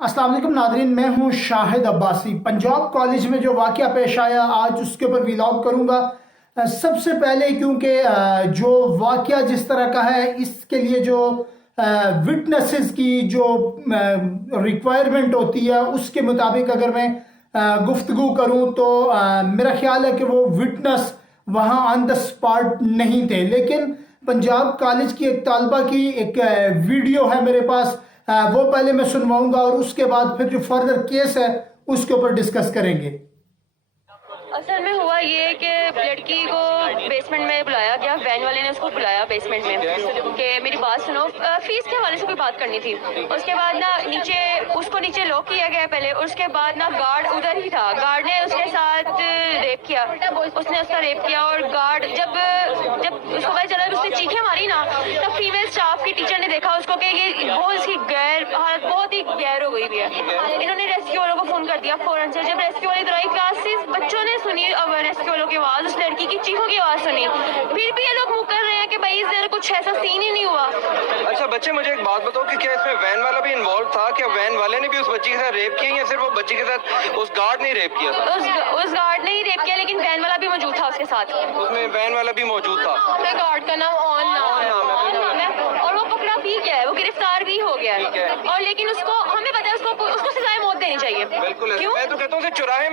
अस्सलाम वालेकुम नादरीन, मैं हूं शाहिद अब्बासी। पंजाब कॉलेज में जो वाक़या पेश आया आज उसके ऊपर व्लॉग करूंगा। सबसे पहले क्योंकि जो वाक़या जिस तरह का है इसके लिए जो विटनेसेस की जो रिक्वायरमेंट होती है उसके मुताबिक अगर मैं गुफ्तगू करूं तो मेरा ख्याल है कि वो विटनेस वहाँ ऑन द स्पॉट नहीं थे। लेकिन पंजाब कॉलेज की एक तालबा की एक वीडियो है मेरे पास, वो पहले मैं सुनवाऊंगा और उसके बाद फिर जो फर्दर केस है उसके ऊपर डिस्कस करेंगे। असल में हुआ ये कि लड़की को बेसमेंट में बुलाया गया, वैन वाले ने उसको बुलाया बेसमेंट में कि मेरी बात सुनो, फीस के हवाले से कोई बात करनी थी। उसके बाद ना नीचे लॉक किया गया पहले, उसके बाद ना गार्ड उधर ही था, गार्ड ने उसके साथ रेप किया, उसने उसका रेप किया। और गार्ड जब उसको पता चला उसने चीखें मारी ना, तब फीमेल स्टाफ की टीचर ने देखा उसको कि ये बहुत इसकी हालत बहुत ही गैर हो गई हुई है। इन्होंने रेस्क्यू वालों को फोन कर दिया फौरन से। जब रेस्क्यू वाली दौराई क्लासेस बच्चों ने सुनी रेस्क्यू वालों की आवाज, उस लड़की की चीखों की आवाज सुनी, फिर भी ये लोग मुँह कर रहे हैं कि भाई इस कुछ ऐसा सीन ही नहीं हुआ। अच्छा बच्चे, मुझे एक बात बताओ कि क्या इसमें वैन वाला भी इन्वॉल्व था? क्या वैन वाले ने भी उस बच्ची के साथ रेप किया या सिर्फ वो बच्ची के साथ उस गार्ड ने रेप किया था? उस गार्ड ने ही रेप किया, लेकिन वैन वाला भी मौजूद था उसके साथ। उसमें वैन वाला भी मौजूद था। गार्ड का नाम ऑन नाम है और वो पकड़ा भी गया है, वो गिरफ्तार भी हो गया है। और लेकिन उसको हमें पता है उसको सजाए मौत देनी चाहिए। बिल्कुल, मैं तो कहता हूँ चौराहे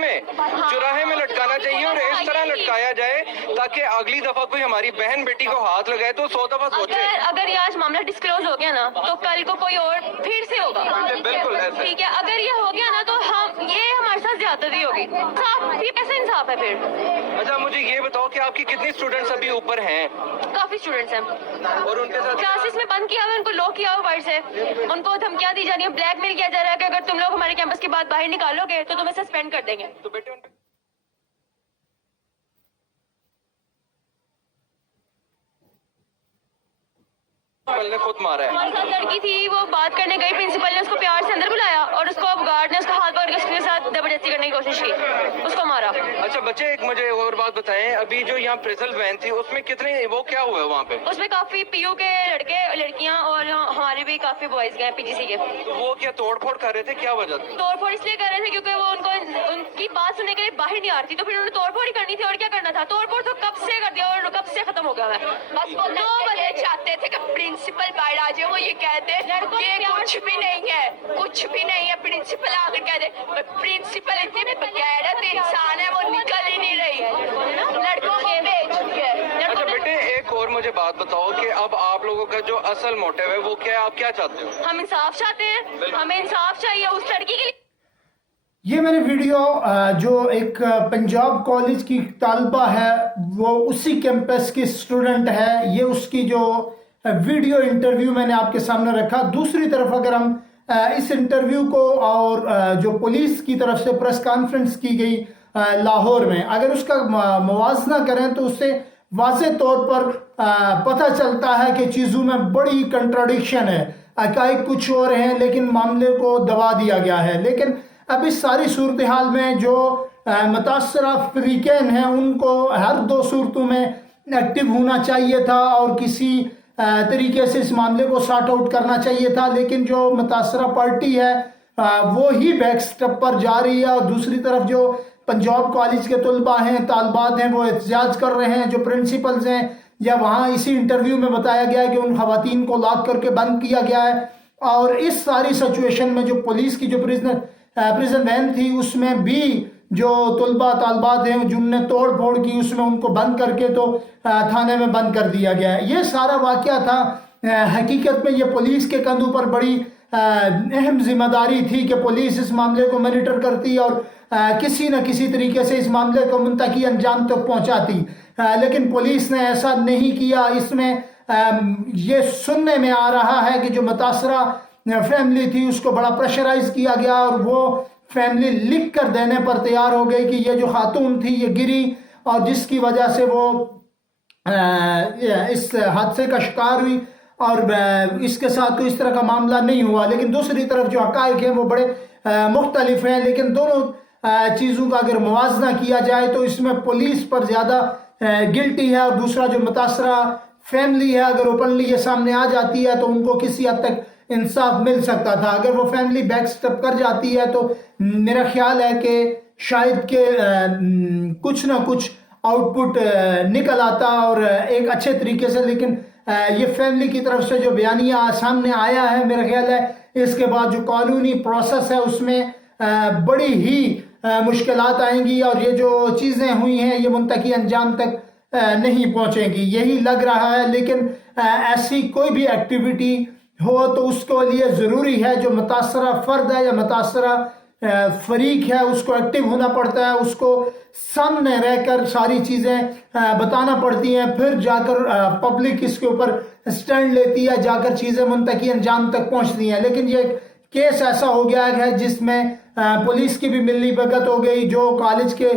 में लटकाना चाहिए और इस तरह लटकाया जाए ताकि अगली दफा कोई हमारी बहन बेटी को हाथ लगाए तो 100 दफा सोचे। अगर ये आज मामला डिस्क्लोज हो गया ना तो कल को कोई और फिर से होगा। बिल्कुल ठीक है, अगर ये हो गया ना तो ये हमारे साथ ज्यादती होगी। ये कैसा इंसाफ है फिर? अच्छा मुझे ये बताओ कि आपकी कितनी स्टूडेंट्स अभी ऊपर हैं? काफी स्टूडेंट्स हैं और उनके साथ क्लासेस में बंद किया हुआ, उनको लॉक किया हुआ बाहर से, उनको धमकियां दी जा रही है, ब्लैकमेल किया जा रहा है कि अगर तुम लोग हमारे कैंपस की बात बाहर निकालोगे तो तुम्हें सस्पेंड कर देंगे। तो बेटे ने खुद मारा है। हमारे साथ लड़की थी, वो बात करने गई, प्रिंसिपल ने उसको प्यार से अंदर बुलाया और उसको गार्ड ने उसका हाथ पकड़ के उसके साथ जबरदस्ती करने की कोशिश की, उसको मारा। अच्छा बच्चे, एक मुझे और बात बताएं, अभी जो यहाँ प्रिजल वैन थी उसमें कितने वो क्या हुआ है वहाँ पे? उसमें काफी पीयू के लड़के लड़कियाँ और हमारे भी काफी बॉयज गए पीजीसी के। तो वो क्या तोड़ फोड़ कर रहे थे, क्या वजह थी? तोड़ फोड़ इसलिए कर रहे थे क्योंकि वो उनकी बात सुनने के लिए बाहर नहीं आ रही थी, तो फिर उन्होंने तोड़ फोड़ ही करनी थी। और क्या करना था, तोड़ फोड़ तो कब से कर दिया और कब से खत्म हो गया है। बस 2 बजे चाहते थे कि प्रिंसिपल बाहर आ जाए, वो ये कहते ये कुछ भी नहीं है, कुछ भी नहीं है। प्रिंसिपल आकर कहते प्रिंसिपल इतनी बेगैरत इंसान है, वो निकल ही नहीं रही, लड़कों को भेज दिया। अच्छा बेटे, एक और मुझे बात बताओ कि अब आप लोगों का जो असल मोटिव है वो क्या है, आप क्या चाहते हो? हम इंसाफ चाहते हैं, हमें इंसाफ चाहिए उस लड़की के लिए। ये मैंने वीडियो जो एक पंजाब कॉलेज की तालबा है, वो उसी कैंपस की स्टूडेंट है, ये उसकी जो वीडियो इंटरव्यू मैंने आपके सामने रखा। दूसरी तरफ अगर हम इस इंटरव्यू को और जो पुलिस की तरफ से प्रेस कॉन्फ्रेंस की गई लाहौर में, अगर उसका मुवाजना करें तो उससे वाज़े तौर पर पता चलता है कि चीज़ों में बड़ी कंट्राडिक्शन है, हक़ाइक़ कुछ और हैं लेकिन मामले को दबा दिया गया है। लेकिन अब इस सारी सूरत हाल में जो मुतासरा फरीकैन हैं उनको हर 2 सूरतों में एक्टिव होना चाहिए था और किसी तरीके से इस मामले को सॉर्ट आउट करना चाहिए था। लेकिन जो मुतासरा पार्टी है वो ही बैक स्टेप पर जा रही है और दूसरी तरफ जो पंजाब कॉलेज के तलबा हैं, तालबात हैं, वो एहतजाज कर रहे हैं। जो प्रिंसिपल्स हैं, या वहाँ इसी इंटरव्यू में बताया गया है कि उन खवातीन को लॉक करके बंद किया गया है। और इस सारी सिचुएशन में जो पुलिस की जो प्रिजन वैन थी उसमें भी जो तलबा तालबात हैं जिनने तोड़ फोड़ की, उसमें उनको बंद करके तो थाने में बंद कर दिया गया है। ये सारा वाक़या था। हकीकत में ये पुलिस के कंधों पर बड़ी अहम जिम्मेदारी थी कि पुलिस इस मामले को मॉनिटर करती और किसी न किसी तरीके से इस मामले को मुंतकी अंजाम तक पहुंचाती, लेकिन पुलिस ने ऐसा नहीं किया। इसमें ये सुनने में आ रहा है कि जो मुतासरा फैमिली थी उसको बड़ा प्रेशराइज किया गया और वो फैमिली लिख कर देने पर तैयार हो गई कि ये जो खातून थी ये गिरी और जिसकी वजह से वो इस हादसे का शिकार हुई और इसके साथ कोई इस तरह का मामला नहीं हुआ। लेकिन दूसरी तरफ जो हक़ाइक़ हैं वो बड़े मुख्तलिफ हैं। लेकिन दोनों चीज़ों का अगर मुवाजना किया जाए तो इसमें पुलिस पर ज़्यादा गिल्टी है और दूसरा जो मुतासरा फैमिली है, अगर ओपनली ये सामने आ जाती है तो उनको किसी हद तक इंसाफ मिल सकता था। अगर वो फैमिली बैक स्टेप कर जाती है तो मेरा ख्याल है कि शायद के कुछ ना कुछ आउटपुट निकल आता और एक अच्छे तरीके से। लेकिन ये फैमिली की तरफ से जो बयानिया सामने आया है, मेरा ख्याल है इसके बाद जो कानूनी प्रोसेस है उसमें बड़ी ही मुश्किलात आएंगी और ये जो चीज़ें हुई हैं ये मुंतकी अंजाम तक नहीं पहुंचेंगी, यही लग रहा है। लेकिन ऐसी कोई भी एक्टिविटी हो तो उसके लिए ज़रूरी है जो मुतासरा फ़र्द है या मुतासरा फरीक है उसको एक्टिव होना पड़ता है, उसको सामने रहकर सारी चीज़ें बताना पड़ती हैं, फिर जाकर पब्लिक इसके ऊपर स्टैंड लेती है, जाकर चीज़ें मुंतकी अंजाम तक पहुंचती हैं। लेकिन ये केस ऐसा हो गया है जिसमें पुलिस की भी मिली भगत हो गई, जो कॉलेज के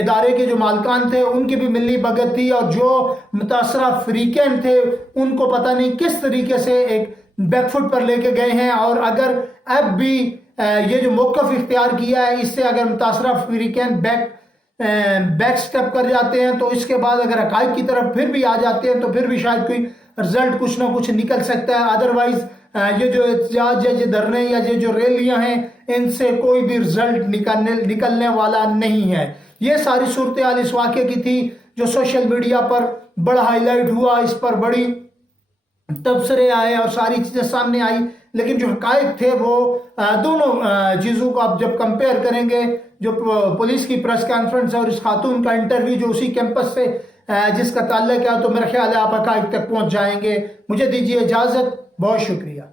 इदारे के जो मालकान थे उनकी भी मिली भगत थी, और जो मुतासरा फरीकैन थे उनको पता नहीं किस तरीके से एक बैकफुट पर लेके गए हैं। और अगर अब भी ये जो मौक़िफ़ इख्तियार किया है इससे अगर मुतासरा फरीकैन बैक स्टेप कर जाते हैं तो इसके बाद अगर हक़ाइक़ की तरफ फिर भी आ जाते हैं तो फिर भी शायद कोई रिजल्ट कुछ ना कुछ निकल सकता है। अदरवाइज ये जो एहतजाज है, ये धरने या ये जो रैलियां हैं, इनसे कोई भी रिजल्ट निकलने वाला नहीं है। ये सारी सूरत हाल इस वाक़े की थी जो सोशल मीडिया पर बड़ा हाईलाइट हुआ, इस पर बड़ी तबसरे आए और सारी चीज़ें सामने आई। लेकिन जो हक़ाइक़ थे वो दोनों चीज़ों को आप जब कंपेयर करेंगे, जो पुलिस की प्रेस कॉन्फ्रेंस है और इस खातून का इंटरव्यू जो उसी कैंपस से जिसका ताल्लुक है, तो मेरा ख्याल है आप हक़ाइक़ तक पहुँच जाएंगे। मुझे दीजिए इजाज़त, बहुत शुक्रिया।